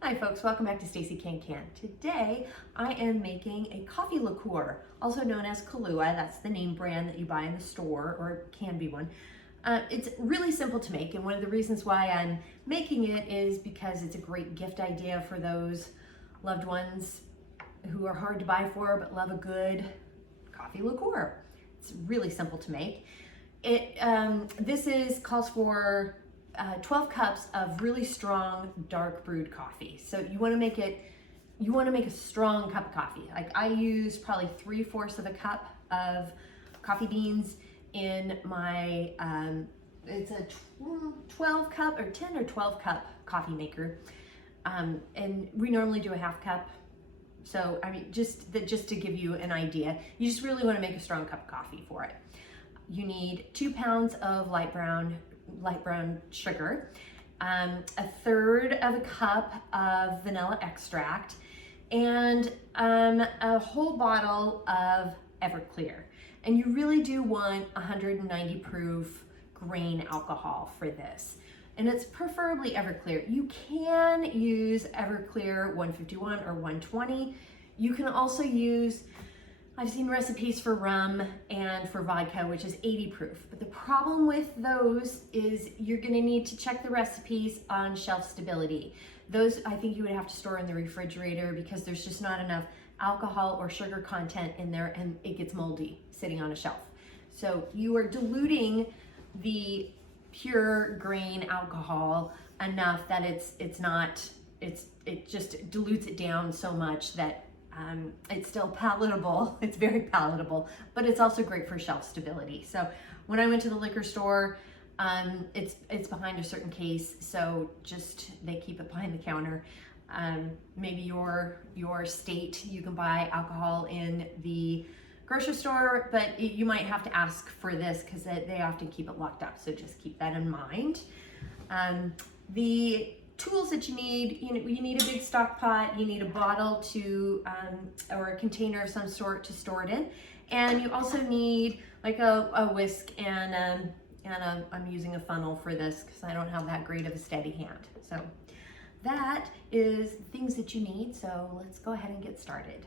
Hi folks, welcome back to Stacey Can. Today I am making a coffee liqueur, also known as Kahlua. That's the name brand that you buy in the store, or can be one. It's really simple to make, and one of the reasons why I'm making it is because it's a great gift idea for those loved ones who are hard to buy for but love a good coffee liqueur. It's really simple to make. This calls for 12 cups of really strong dark brewed coffee. So you want to make a strong cup of coffee. Like I use probably 3/4 of a cup of coffee beans in my, it's a 12 cup or 10 or 12 cup coffee maker. And we normally do a half cup. So, I mean, just to give you an idea, you just really want to make a strong cup of coffee for it. You need 2 pounds of light brown sugar, 1/3 of a cup of vanilla extract, and a whole bottle of Everclear. And you really do want 190 proof grain alcohol for this. And it's preferably Everclear. You can use Everclear 151 or 120. You can also use, I've seen recipes for rum and for vodka, which is 80 proof. But the problem with those is you're gonna need to check the recipes on shelf stability. Those, I think you would have to store in the refrigerator because there's just not enough alcohol or sugar content in there and it gets moldy sitting on a shelf. So you are diluting the pure grain alcohol enough that it just dilutes it down so much that it's still palatable. It's very palatable, but it's also great for shelf stability. So when I went to the liquor store, it's behind a certain case, so just they keep it behind the counter. Maybe your state, you can buy alcohol in the grocery store, but you might have to ask for this because they often keep it locked up, so just keep that in mind. The tools that you need, you need a big stock pot, you need a bottle or a container of some sort to store it in, and you also need like a whisk and I'm using a funnel for this because I don't have that great of a steady hand. So that is things that you need, so let's go ahead and get started.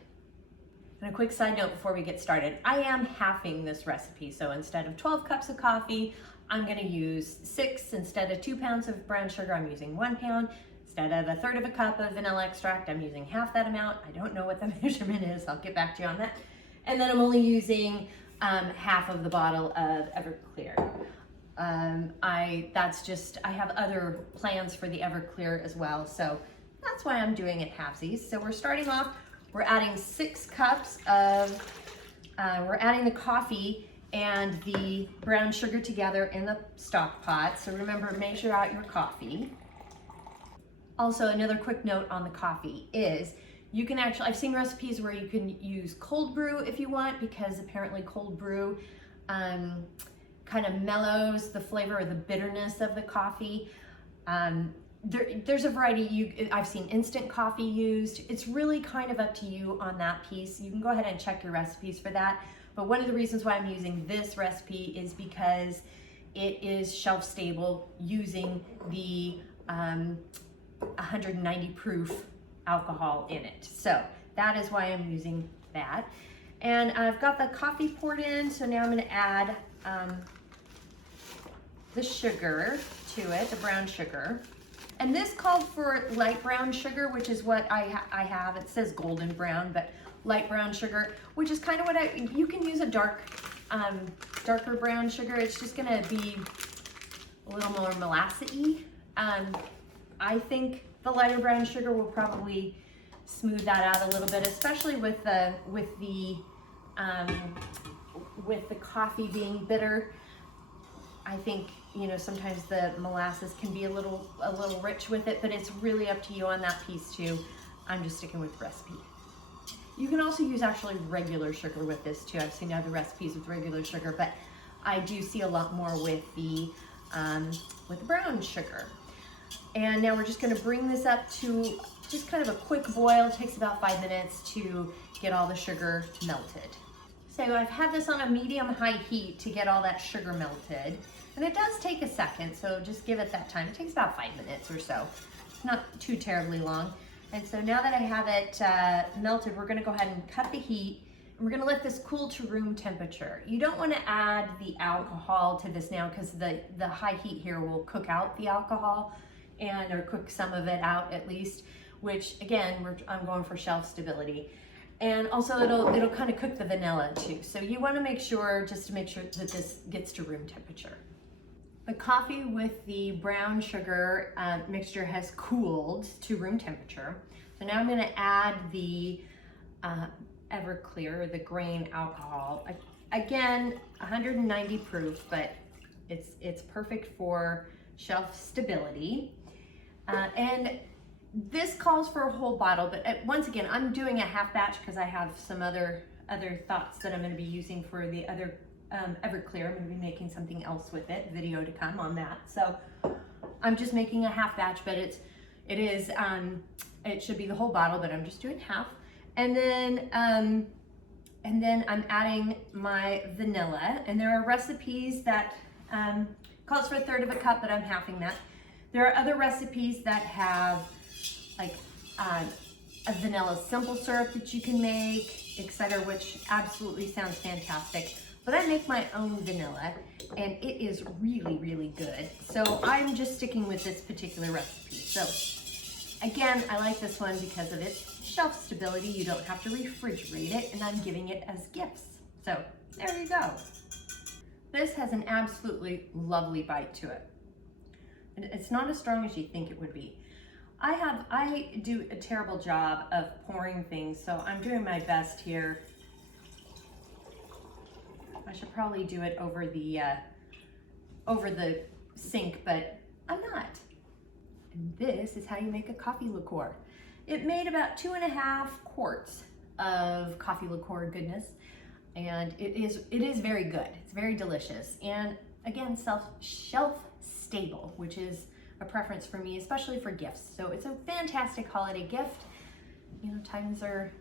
And a quick side note before we get started, I am halving this recipe, so instead of 12 cups of coffee, I'm gonna use 6. Instead of 2 pounds of brown sugar, I'm using 1 pound. Instead of 1/3 of a cup of vanilla extract, I'm using half that amount. I don't know what the measurement is, I'll get back to you on that. And then I'm only using half of the bottle of Everclear. I have other plans for the Everclear as well, so that's why I'm doing it halvesies. So we're starting off, we're adding 6 cups of, we're adding the coffee and the brown sugar together in the stock pot. So remember, measure out your coffee. Also, another quick note on the coffee is you can actually, I've seen recipes where you can use cold brew if you want, because apparently cold brew kind of mellows the flavor or the bitterness of the coffee. There's a variety. I've seen instant coffee used. It's really kind of up to you on that piece. You can go ahead and check your recipes for that. But one of the reasons why I'm using this recipe is because it is shelf stable using the 190 proof alcohol in it. So that is why I'm using that. And I've got the coffee poured in, so now I'm gonna add the sugar to it, the brown sugar. And this called for light brown sugar, which is what I have. It says golden brown, but light brown sugar, which is kind of what you can use a darker brown sugar. It's just gonna be a little more molassy. I think the lighter brown sugar will probably smooth that out a little bit, especially with the coffee being bitter. I think, sometimes the molasses can be a little rich with it, but it's really up to you on that piece too. I'm just sticking with the recipe. You can also use actually regular sugar with this too. I've seen other recipes with regular sugar, but I do see a lot more with the brown sugar. And now we're just gonna bring this up to just kind of a quick boil. It takes about 5 minutes to get all the sugar melted. So I've had this on a medium-high heat to get all that sugar melted. And it does take a second, so just give it that time. It takes about 5 minutes or so. not too terribly long. And so now that I have it melted, we're gonna go ahead and cut the heat. And we're gonna let this cool to room temperature. You don't wanna add the alcohol to this now because the high heat here will cook out the alcohol or cook some of it out at least, which again, I'm going for shelf stability. And also it'll kind of cook the vanilla too. So you wanna make sure, just to make sure that this gets to room temperature. The coffee with the brown sugar mixture has cooled to room temperature. So now I'm gonna add the Everclear, the grain alcohol. Again, 190 proof, but it's perfect for shelf stability. And this calls for a whole bottle, but once again, I'm doing a half batch because I have some other thoughts that I'm gonna be using for the other Everclear. I'm going to be making something else with it, video to come on that. So I'm just making a half batch, but it should be the whole bottle, but I'm just doing half. And then I'm adding my vanilla, and there are recipes that calls for 1/3 of a cup, but I'm halving that. There are other recipes that have like a vanilla simple syrup that you can make, etc., which absolutely sounds fantastic. But I make my own vanilla, and it is really, really good. So I'm just sticking with this particular recipe. So again, I like this one because of its shelf stability. You don't have to refrigerate it, and I'm giving it as gifts. So there you go. This has an absolutely lovely bite to it. It's not as strong as you think it would be. I do a terrible job of pouring things, so I'm doing my best here. I should probably do it over the sink, but I'm not. And this is how you make a coffee liqueur. It made about 2.5 quarts of coffee liqueur goodness, and it is very good. It's very delicious, and again, shelf stable, which is a preference for me, especially for gifts. So it's a fantastic holiday gift. You know, times are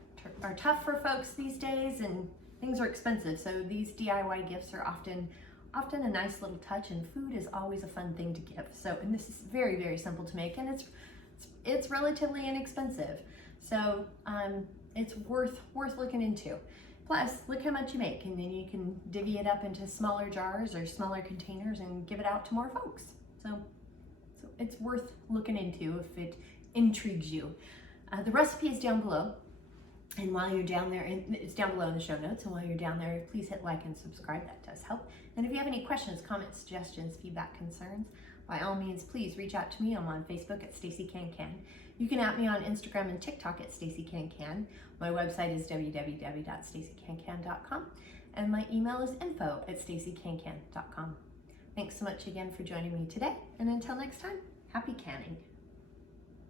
tough for folks these days, and things are expensive, so these DIY gifts are often a nice little touch, and food is always a fun thing to give. So, and this is very, very simple to make, and it's relatively inexpensive. So it's worth looking into. Plus, look how much you make, and then you can divvy it up into smaller jars or smaller containers and give it out to more folks. So it's worth looking into if it intrigues you. The recipe is down below. And while you're down there, it's down below in the show notes, and while you're down there, please hit like and subscribe, that does help. And if you have any questions, comments, suggestions, feedback, concerns, by all means, please reach out to me. I'm on Facebook at Stacey Can Can. You can at me on Instagram and TikTok at Stacey Can Can. My website is www.staceycancan.com, and my email is info@staceycancan.com. Thanks so much again for joining me today, and until next time, happy canning.